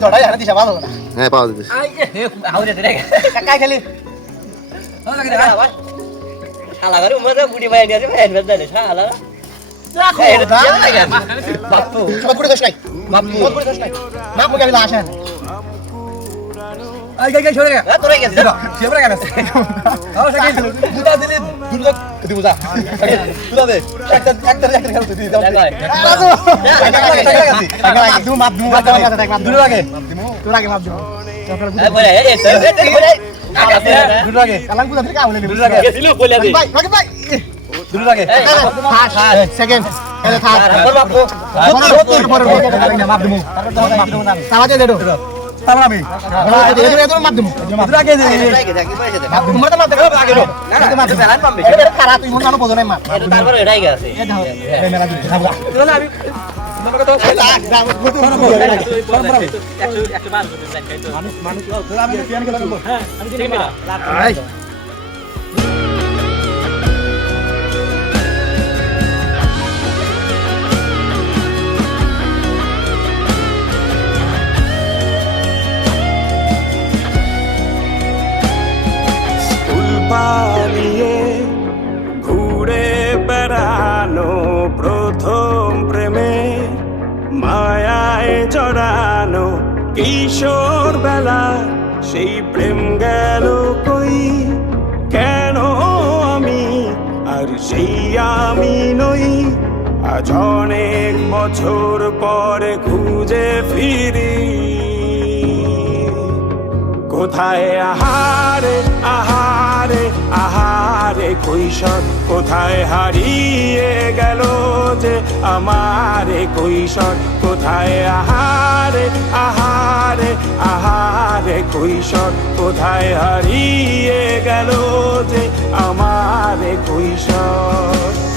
জড়াই হাতে দিশা ভালো না হ্যাঁ পাওয়া যাচ্ছে আই এ আউরে দে রে কাকাই খালি হলো কি রে ভাই শালা করে মজা বুড়ি ভাই নিয়ে আসে ভাই বেদলে শালা রাখো বাপু সব করে দোষ নাই সব করে দোষ নাই না মুকে আমি আসেন আই গাই গাই সরে গা তোরে গেছে সেবরা কেন আও সাকি দুটা দিলি দুটা দিব যা দুটা দে একটা খেলতে দি দাও রাজু মাপ মাপ দুটো আগে তোর আগে মাপ দিব এই বলে এই দুটো আগে কালাম কুদা থেকে আউলে দুটো আগে গেছিল বলে দে ভাই ভাই দুটো আগে ফার্স্ট সেকেন্ড এলে থার্ড তোর বাপু মাপ দিমু সাবাতে দেড়ো তারপর আমি এদের মাপ দিমু দুটো আগে দে মাপ দিমু মাপ দে আগে দে না মাপ দে বেলান পাবে এটা খারাপ তুই মন জানো বোঝো না মাপ এটা তারপর এটাই গেছে এই দাও এই মেলা দিই খাবো চল আমি তোমাকে তো মানুষ আমি পিয়ান খেলা করব হ্যাঁ আমি দিই মেলা আই পালিয়ে ঘুরে বেড়ানো প্রথম প্রেমে মায়ায় জড়ানো কিশোর বেলা সেই প্রেম গেল কই কেন আমি আর সেই আমি নই আজ অনেক বছর পরে খুঁজে ফিরি কোথায় আহারে আহারে আহারে কৈশোর কোথায় হারিয়ে গেল যে আমারে কৈশোর কোথায় আহারে আহারে আহারে কৈশোর কোথায় হারিয়ে গেল যে আমারে কৈশোর